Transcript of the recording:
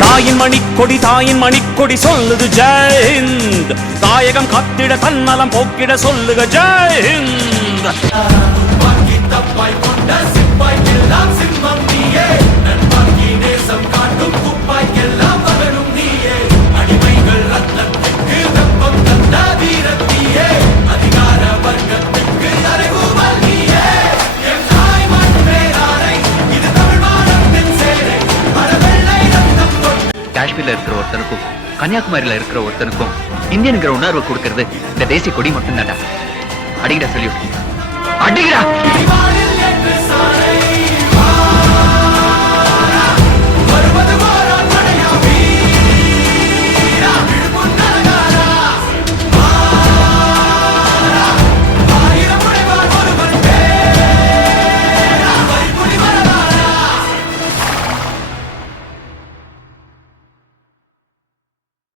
தாயின் மணிக்கொடி தாயின் மணிக்கொடி சொல்லுது ஜெயந்த் தாயகம் காத்திட தன்னலம் போக்கிட சொல்லுக ஜெயஹிந்த் காஷ்மீர்ல இருக்கிற ஒருத்தனுக்கும் கன்னியாகுமரியில இருக்கிற ஒருத்தனுக்கும் இந்தியனுங்கிற உணர்வு கொடுக்கறது இந்த தேசிய கொடி மட்டும் தான்டா அடிக்கடா சொல்லி அடிக்கடா!